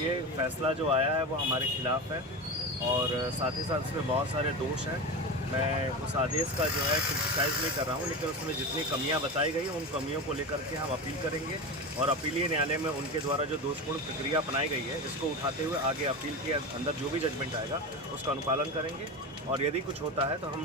ये फैसला जो आया है वो हमारे खिलाफ है और साथ ही साथ इसमें बहुत सारे दोष हैं। मैं उस आदेश का जो है क्रिटिसाइज़ नहीं कर रहा हूँ, लेकिन उसमें जितनी कमियां बताई गई हैं उन कमियों को लेकर के हम अपील करेंगे और अपीलीय न्यायालय में उनके द्वारा जो दोषपूर्ण प्रक्रिया अपनाई गई है इसको उठाते हुए आगे अपील के अंदर जो भी जजमेंट आएगा उसका अनुपालन करेंगे और यदि कुछ होता है तो हम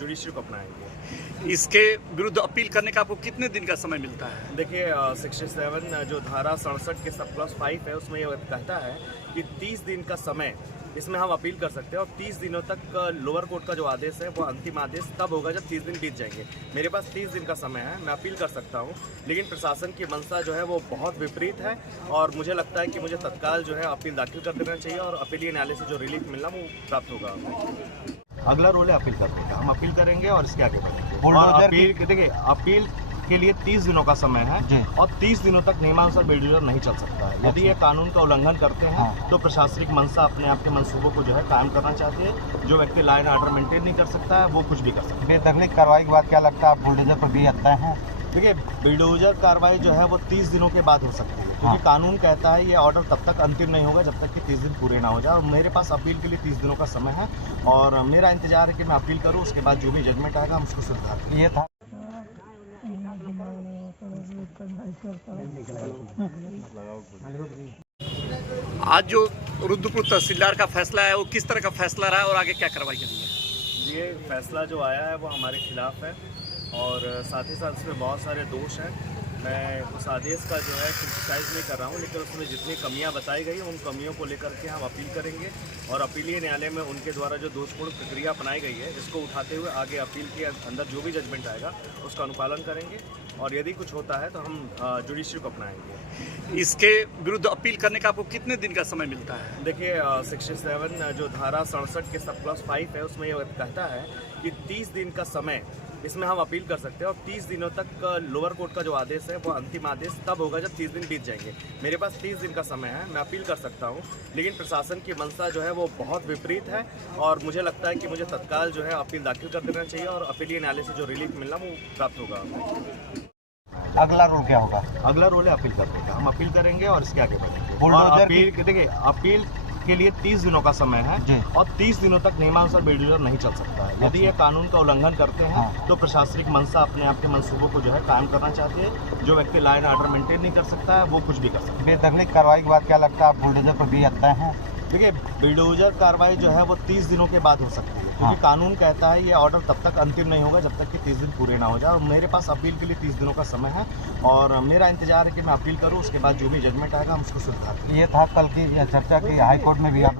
जुडिशरी को अपनाएंगे। इसके विरुद्ध अपील करने का आपको कितने दिन का समय मिलता है? देखिए 67 जो धारा 67 के सब क्लॉज 5 है उसमें यह कहता है कि 30 दिन का समय इसमें हम अपील कर सकते हैं और 30 दिनों तक लोअर कोर्ट का जो आदेश है वो अंतिम आदेश तब होगा जब 30 दिन बीत जाएंगे। मेरे पास 30 दिन का समय है, मैं अपील कर सकता हूं, लेकिन प्रशासन की मंशा जो है वो बहुत विपरीत है और मुझे लगता है कि मुझे तत्काल जो है अपील दाखिल कर देना चाहिए और अपीलीय न्यायालय से जो रिलीफ मिलना वो प्राप्त होगा। अगला रोल है अपील करने का, हम अपील करेंगे और इसके आगे बढ़ेंगे। और अपील देखिए अपील के लिए 30 दिनों का समय है और 30 दिनों तक नियमानुसार बिल्डर नहीं चल सकता है। यदि ये कानून का उल्लंघन करते हैं तो प्रशासनिक मंशा अपने आप के मंसूबों को जो है कायम करना चाहती है। जो व्यक्ति लाइन ऑर्डर मेंटेन नहीं कर सकता है वो कुछ भी कर सकता है। बेतकनीक कार्रवाई के बाद क्या लगता है आप बुलडोजर पर भी हत्या है? देखिए बुलडोजर कार्रवाई जो है वो 30 दिनों के बाद हो सकती है, क्योंकि कानून कहता है ये ऑर्डर तब तक अंतिम नहीं होगा जब तक कि 30 दिन पूरे ना हो जाए। और मेरे पास अपील के लिए 30 दिनों का समय है और मेरा इंतजार है कि मैं अपील करूँ, उसके बाद जो भी जजमेंट आएगा हम उसको सुधार। ये था आज जो रुद्रपुर तहसीलदार का फैसला है वो किस तरह का फैसला रहा है और आगे क्या कार्रवाई करेंगे? ये फैसला जो आया है वो हमारे खिलाफ है और साथ ही साथ इसमें बहुत सारे दोष हैं। मैं उस आदेश का जो है क्रिटिसाइज़ नहीं कर रहा हूँ, लेकिन उसमें जितनी कमियां बताई गई हैं उन कमियों को लेकर के हम अपील करेंगे और अपीलीय न्यायालय में उनके द्वारा जो दोषपूर्ण प्रक्रिया अपनाई गई है इसको उठाते हुए आगे अपील के अंदर जो भी जजमेंट आएगा उसका अनुपालन करेंगे और यदि कुछ होता है तो हम जुडिशरी को अपनाएंगे। इसके विरुद्ध अपील करने का आपको कितने दिन का समय मिलता है? देखिए 67 जो धारा 67 के सब क्लॉज 5 है उसमें यह कहता है कि 30 दिन का समय इसमें हम अपील कर सकते हैं और 30 दिनों तक लोअर कोर्ट का जो आदेश है वो अंतिम आदेश तब होगा जब 30 दिन बीत जाएंगे। मेरे पास 30 दिन का समय है, मैं अपील कर सकता हूं, लेकिन प्रशासन की मंशा जो है वो बहुत विपरीत है और मुझे लगता है कि मुझे तत्काल जो है अपील दाखिल कर देना चाहिए और अपीलीय न्यायालय से जो रिलीफ मिलना वो प्राप्त होगा। अगला रोल क्या होगा? अगला रोल है अपील करने का, हम अपील करेंगे और इसके आगे बढ़ेंगे। बुलडोजर और अपील देखिए अपील के लिए 30 दिनों का समय है और 30 दिनों तक नियमानुसार बिल्डर नहीं चल सकता है। यदि ये कानून का उल्लंघन करते हैं तो प्रशासनिक मंशा अपने आप के मंसूबों को जो है कायम करना चाहती है। जो व्यक्ति लाइन ऑर्डर मेंटेन नहीं कर सकता है वो कुछ भी कर सकता है। बेतकनीक कार्रवाई के बाद क्या लगता है आप बुलडोजर पर भी हत्या है? देखिए बुलडोजर कार्रवाई जो है वो 30 दिनों के बाद हो सकती है, क्योंकि कानून कहता है ये ऑर्डर तब तक अंतिम नहीं होगा जब तक कि 30 दिन पूरे ना हो जाए। और मेरे पास अपील के लिए 30 दिनों का समय है और मेरा इंतजार है कि मैं अपील करूँ, उसके बाद जो भी जजमेंट आएगा हम उसको सुधार। ये था कल की चर्चा की हाई कोर्ट में भी आप